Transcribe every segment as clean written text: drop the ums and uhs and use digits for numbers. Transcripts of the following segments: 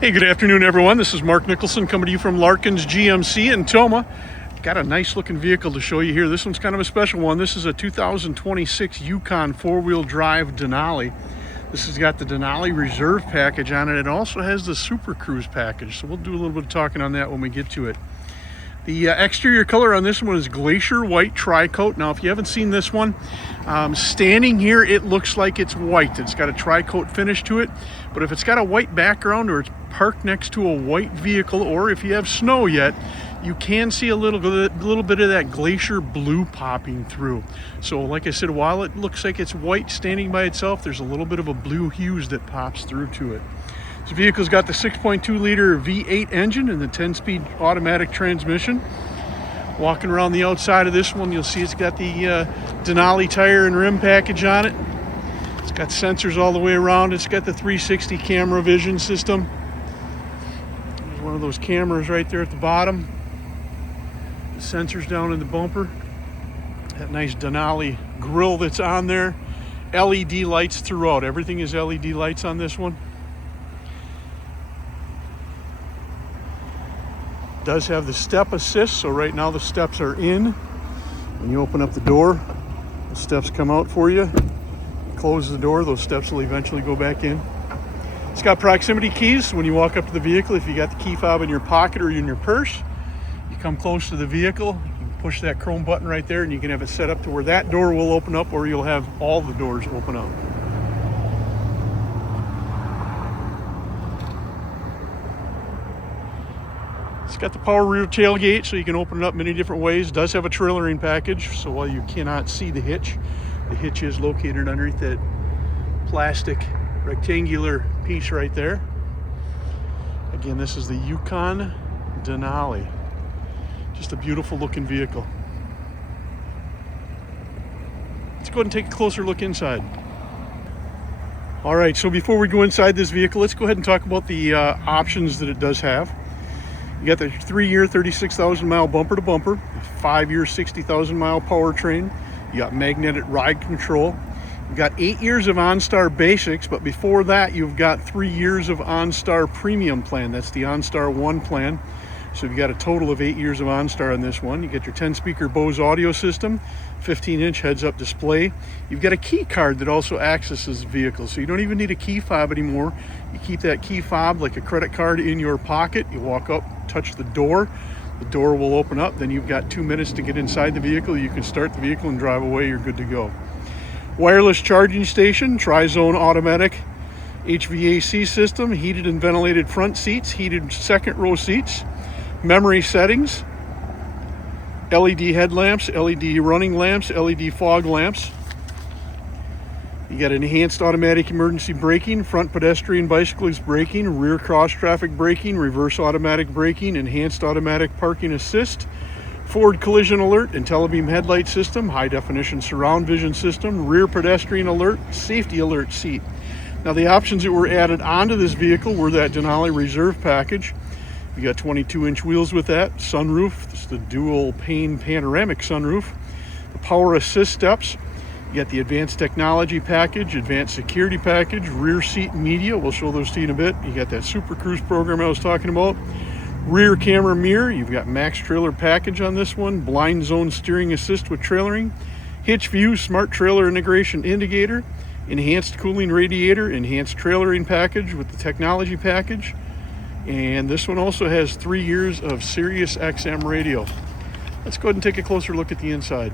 Hey, good afternoon, everyone. This is Mark Nicholson coming to you from Larkins GMC in Tomah. Got a nice looking vehicle to show you here. This one's kind of a special one. This is a 2026 Yukon four-wheel drive Denali. This has got the Denali Reserve package on it. It also has the Supercruise package, so we'll do a little bit of talking on that when we get to it. The exterior color on this one is Glacier White Tricoat. Now, if you haven't seen this one, standing here, it looks like it's white. It's got a Tricoat finish to it, but if it's got a white background or it's parked next to a white vehicle, or if you have snow yet, you can see a little bit of that glacier blue popping through. So like I said, while it looks like it's white standing by itself, there's a little bit of a blue hues that pops through to it. This vehicle's got the 6.2 liter V8 engine and the 10-speed automatic transmission. Walking around the outside of this one, you'll see it's got the Denali tire and rim package on it. It's got sensors all the way around. It's got the 360 camera vision system. There's one of those cameras right there at the bottom. The sensors down in the bumper. That nice Denali grille that's on there. LED lights throughout. Everything is LED lights on this one. Does have the step assist, so right now the steps are in. When you open up the door, the steps come out for you. Close the door, those steps will eventually go back in. It's got proximity keys. When you walk up to the vehicle, if you got the key fob in your pocket or in your purse, you come close to the vehicle, you can push that chrome button right there and you can have it set up to where that door will open up, or you'll have all the doors open up. It's got the power rear tailgate, so you can open it up many different ways. It does have a trailering package, so while you cannot see the hitch is located underneath that plastic rectangular piece right there. Again, this is the Yukon Denali. Just a beautiful looking vehicle. Let's go ahead and take a closer look inside. All right, so before we go inside this vehicle, let's go ahead and talk about the options that it does have. You got the 3-year, 36,000 mile bumper to bumper, 5-year, 60,000 mile powertrain. You got magnetic ride control. You've got 8 years of OnStar Basics, but before that, you've got 3 years of OnStar Premium plan. That's the OnStar 1 plan. So you've got a total of 8 years of OnStar on this one. You get your 10-speaker Bose audio system, 15-inch heads-up display. You've got a key card that also accesses the vehicle, so you don't even need a key fob anymore. You keep that key fob like a credit card in your pocket. You walk up, touch the door will open up. Then you've got 2 minutes to get inside the vehicle. You can start the vehicle and drive away. You're good to go. Wireless charging station, tri-zone automatic HVAC system, heated and ventilated front seats, heated second row seats, memory settings, LED headlamps, LED running lamps, LED fog lamps. You got enhanced automatic emergency braking, front pedestrian bicyclist braking, rear cross traffic braking, reverse automatic braking, enhanced automatic parking assist, forward collision alert and telebeam headlight system, high definition surround vision system, rear pedestrian alert, safety alert seat. Now the options that were added onto this vehicle were that Denali Reserve package. You got 22-inch wheels with that, sunroof, this is the dual pane panoramic sunroof, the power assist steps. You got the advanced technology package, advanced security package, rear seat media. We'll show those to you in a bit. You got that Supercruise program I was talking about. Rear camera mirror. You've got max trailer package on this one. Blind zone steering assist with trailering. Hitch view, smart trailer integration indicator. Enhanced cooling radiator, enhanced trailering package with the technology package. And this one also has 3 years of Sirius XM radio. Let's go ahead and take a closer look at the inside.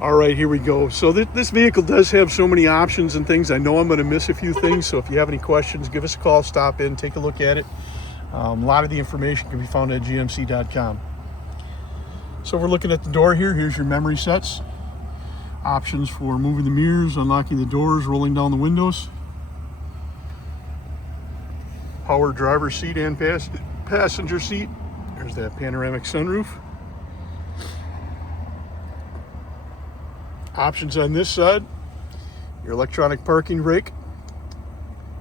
All right, here we go. So this vehicle does have so many options and things. I know I'm going to miss a few things, so if you have any questions, give us a call, stop in, take a look at it. A lot of the information can be found at gmc.com. So we're looking at the door here. Here's your memory sets. Options for moving the mirrors, unlocking the doors, rolling down the windows. Power driver's seat and passenger seat. There's that panoramic sunroof. Options on this side, your electronic parking brake,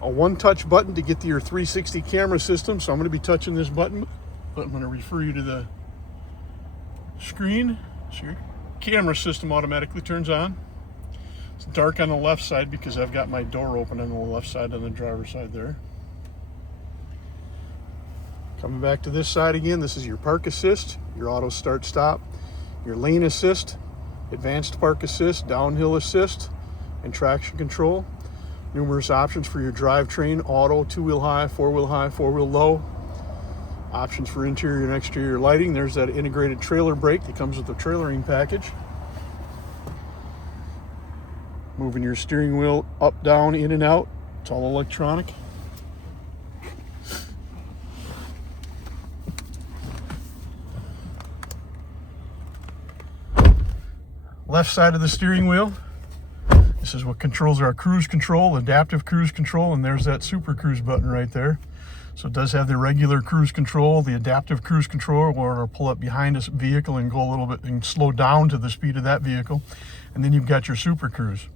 a one-touch button to get to your 360 camera system. So I'm going to be touching this button, but I'm going to refer you to the screen. So your camera system automatically turns on. It's dark on the left side because I've got my door open on the left side on the driver's side there. Coming back to this side again, this is your park assist, your auto start stop, your lane assist, advanced park assist, downhill assist, and traction control. Numerous options for your drivetrain, auto, two-wheel high, four-wheel low. Options for interior and exterior lighting. There's that integrated trailer brake that comes with the trailering package. Moving your steering wheel up, down, in and out. It's all electronic. Left side of the steering wheel. This is what controls our cruise control, adaptive cruise control, and there's that Super Cruise button right there. So it does have the regular cruise control, the adaptive cruise control, where it'll pull up behind a vehicle and go a little bit and slow down to the speed of that vehicle. And then you've got your Super Cruise.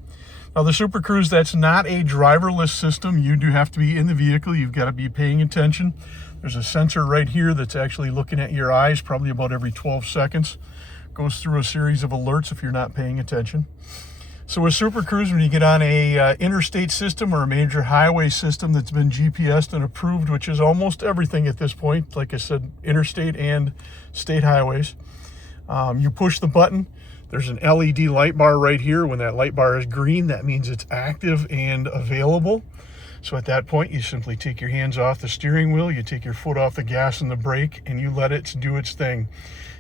Now the Super Cruise, that's not a driverless system. You do have to be in the vehicle. You've got to be paying attention. There's a sensor right here that's actually looking at your eyes probably about every 12 seconds. Goes through a series of alerts if you're not paying attention. So with Super Cruise, when you get on a interstate system or a major highway system that's been GPSed and approved, which is almost everything at this point, like I said, interstate and state highways, you push the button. There's an LED light bar right here. When that light bar is green, that means it's active and available. So at that point, you simply take your hands off the steering wheel, you take your foot off the gas and the brake, and you let it do its thing.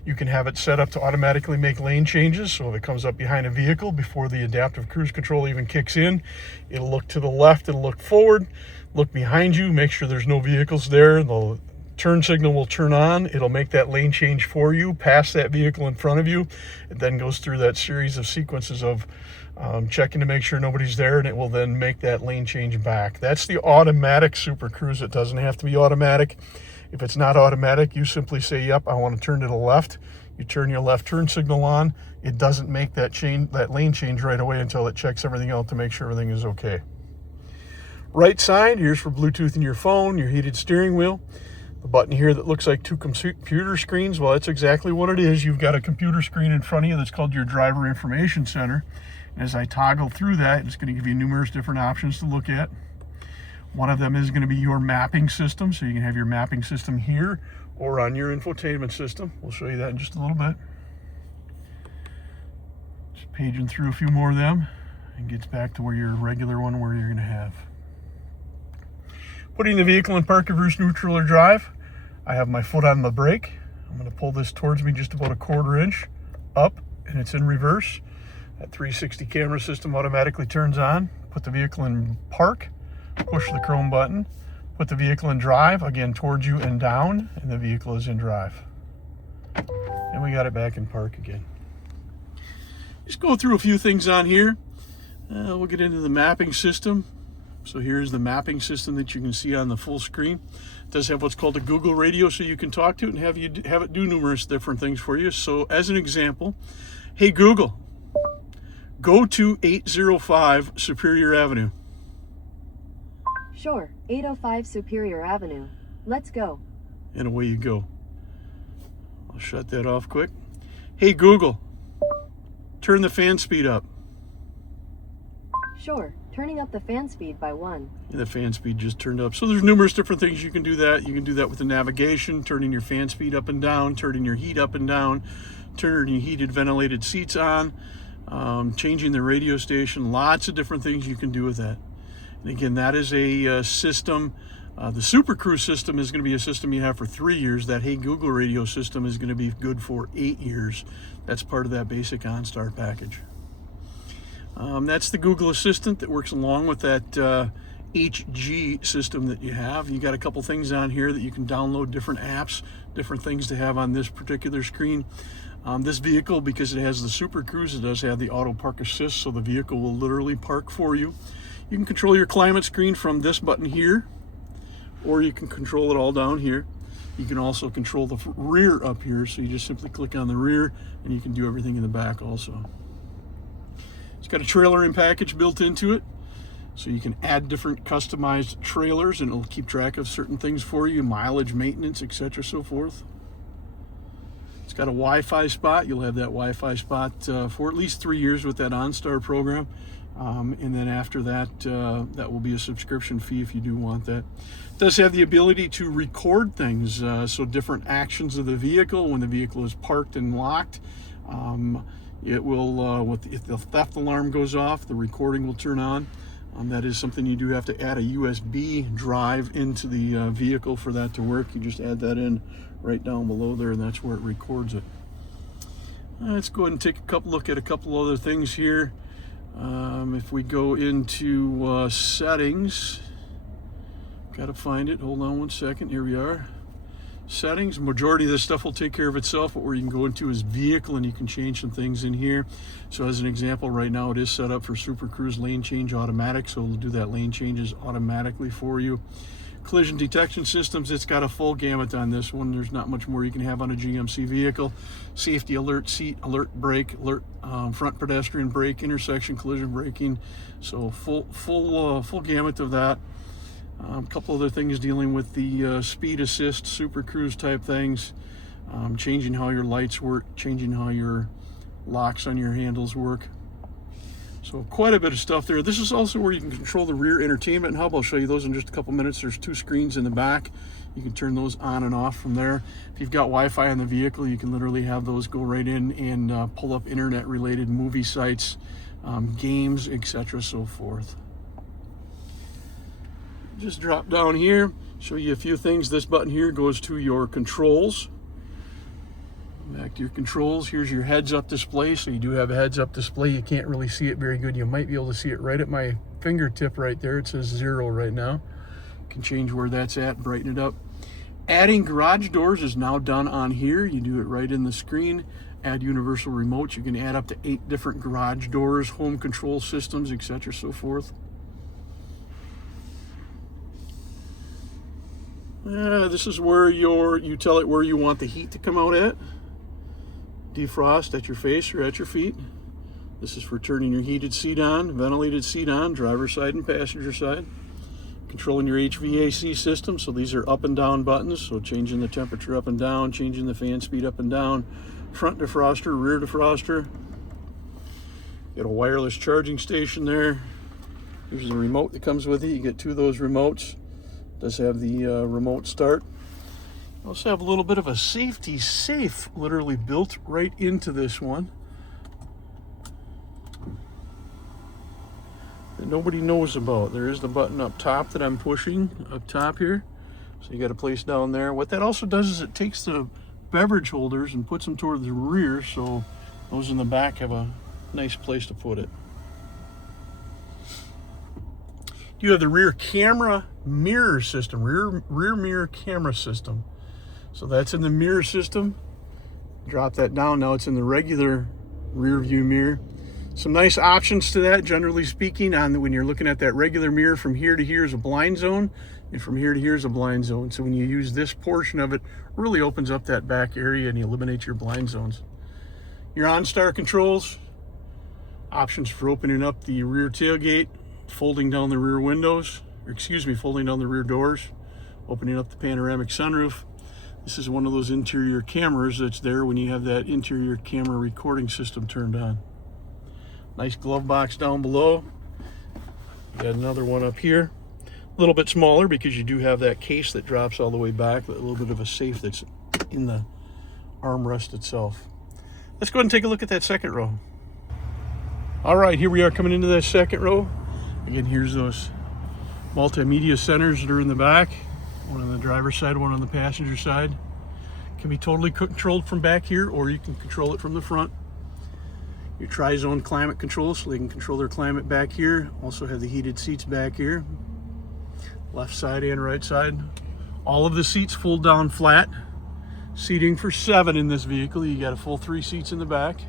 You can have it set up to automatically make lane changes. So if it comes up behind a vehicle before the adaptive cruise control even kicks in, it'll look to the left, it'll look forward, look behind you, make sure there's no vehicles there. The turn signal will turn on. It'll make that lane change for you, past that vehicle in front of you. It then goes through that series of sequences of checking to make sure nobody's there, and it will then make that lane change back. That's the automatic Super Cruise. It doesn't have to be automatic. If it's not automatic, you simply say, yep, I want to turn to the left. You turn your left turn signal on. It doesn't make that lane change right away until it checks everything out to make sure everything is okay. Right side, here's for Bluetooth in your phone, your heated steering wheel. The button here that looks like two computer screens, well, that's exactly what it is. You've got a computer screen in front of you that's called your Driver Information Center. And as I toggle through that, it's going to give you numerous different options to look at. One of them is going to be your mapping system, so you can have your mapping system here or on your infotainment system. We'll show you that in just a little bit. Just paging through a few more of them and gets back to where your regular one where you're going to have. Putting the vehicle in park, reverse, neutral, or drive. I have my foot on the brake. I'm going to pull this towards me just about a 1/4 inch up, and it's in reverse. That 360 camera system automatically turns on. Put the vehicle in park. Push the chrome button, put the vehicle in drive, again towards you and down, and the vehicle is in drive. And we got it back in park again. Just go through a few things on here. We'll get into the mapping system. So here's the mapping system that you can see on the full screen. It does have what's called a Google radio, so you can talk to it and have it do numerous different things for you. So as an example, hey Google, go to 805 Superior Avenue. Sure, 805 Superior Avenue. Let's go. And away you go. I'll shut that off quick. Hey Google, turn the fan speed up. Sure, turning up the fan speed by 1. And the fan speed just turned up. So there's numerous different things you can do that. You can do that with the navigation, turning your fan speed up and down, turning your heat up and down, turning your heated ventilated seats on, changing the radio station. Lots of different things you can do with that. And again, that is a system. The Super Cruise system is going to be a system you have for 3 years. That Hey Google radio system is going to be good for 8 years. That's part of that basic OnStar package. That's the Google Assistant that works along with that HG system that you have. You got a couple things on here that you can download, different apps, different things to have on this particular screen. This vehicle, because it has the Super Cruise, it does have the auto park assist, so the vehicle will literally park for you. You can control your climate screen from this button here, or you can control it all down here. You can also control the rear up here, so you just simply click on the rear and you can do everything in the back also. It's got a trailering package built into it, so you can add different customized trailers and it'll keep track of certain things for you, mileage, maintenance, etc., so forth. It's got a Wi-Fi spot. You'll have that Wi-Fi spot for at least 3 years with that OnStar program. And then after that, that will be a subscription fee if you do want that. It does have the ability to record things, so different actions of the vehicle when the vehicle is parked and locked. It will, if the theft alarm goes off, the recording will turn on. That is something you do have to add a USB drive into the vehicle for that to work. You just add that in right down below there, and that's where it records it. Let's go ahead and take a look at a couple other things here. If we go into settings, gotta find it, hold on one second, here we are. Settings, majority of this stuff will take care of itself, but where you can go into is vehicle and you can change some things in here. So as an example, right now it is set up for Supercruise lane change automatic, so it'll do that lane changes automatically for you. Collision detection systems, it's got a full gamut on this one. There's not much more you can have on a GMC vehicle. Safety alert, seat alert, brake alert, front pedestrian brake, intersection collision braking. So full gamut of that. A couple other things dealing with the speed assist, Supercruise type things, changing how your lights work, changing how your locks on your handles work. So quite a bit of stuff there. This is also where you can control the rear entertainment hub. I'll show you those in just a couple minutes. There's 2 screens in the back. You can turn those on and off from there. If you've got Wi-Fi on the vehicle, you can literally have those go right in and pull up internet related movie sites, games, etc., so forth. Just drop down here, show you a few things. This button here goes to your controls. Back to your controls. Here's your heads-up display. So you do have a heads-up display. You can't really see it very good. You might be able to see it right at my fingertip right there. It says 0 right now. You can change where that's at, brighten it up. Adding garage doors is now done on here. You do it right in the screen. Add universal remotes. You can add up to 8 different garage doors, home control systems, etc., so forth. This is where you tell it where you want the heat to come out at. Defrost at your face or at your feet. This is for turning your heated seat on, ventilated seat on, driver's side and passenger side. Controlling your HVAC system, so these are up and down buttons, so changing the temperature up and down, changing the fan speed up and down. Front defroster, rear defroster. Got a wireless charging station there. Here's the remote that comes with it. You get 2 of those remotes. Does have the remote start. Also have a little bit of a safety safe literally built right into this one that nobody knows about. There is the button up top that I'm pushing up top here, so you got a place down there. What that also does is it takes the beverage holders and puts them toward the rear, so those in the back have a nice place to put it. You have the rear camera mirror system, rear mirror camera system. So that's in the mirror system. Drop that down. Now it's in the regular rear view mirror. Some nice options to that, generally speaking, on when you're looking at that regular mirror. From here to here is a blind zone, and from here to here is a blind zone. So when you use this portion of it, really opens up that back area and you eliminate your blind zones. Your OnStar controls, options for opening up the rear tailgate, folding down the rear windows, folding down the rear doors, opening up the panoramic sunroof. This is one of those interior cameras that's there when you have that interior camera recording system turned on. Nice glove box down below. Got another one up here. A little bit smaller because you do have that case that drops all the way back, a little bit of a safe that's in the armrest itself. Let's go ahead and take a look at that second row. All right, here we are coming into that second row. Again, here's those multimedia centers that are in the back. One on the driver's side, one on the passenger side. Can be totally controlled from back here, or you can control it from the front. Your tri-zone climate control, so they can control their climate back here. Also have the heated seats back here. Left side and right side. All of the seats fold down flat. Seating for 7 in this vehicle. You got a full 3 seats in the back.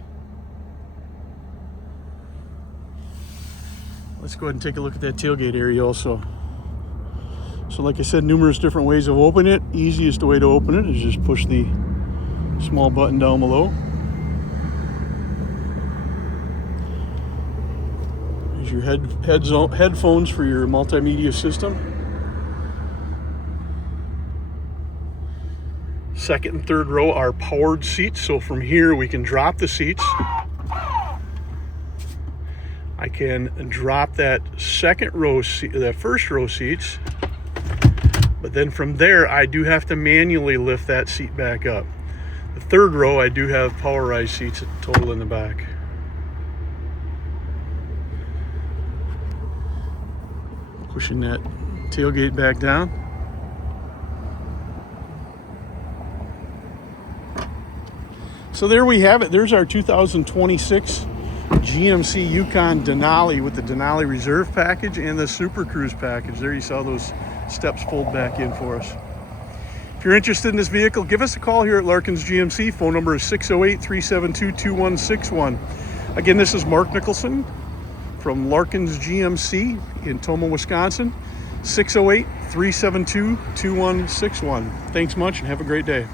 Let's go ahead and take a look at that tailgate area also. So like I said, numerous different ways of opening it. Easiest way to open it is just push the small button down below. There's your headphones for your multimedia system. Second and third row are powered seats, so from here we can drop the seats. I can drop that second row seat, that first row seats, but then from there I do have to manually lift that seat back up. The third row I do have powerized seats total in the back. Pushing that tailgate back down. So there we have it. There's our 2026 GMC Yukon Denali with the Denali Reserve package and the Supercruise package. There you saw those steps fold back in for us. If you're interested in this vehicle, give us a call here at Larkins GMC. Phone number is 608-372-2161. Again, this is Mark Nicholson from Larkins GMC in Tomah, Wisconsin. 608-372-2161. Thanks much and have a great day.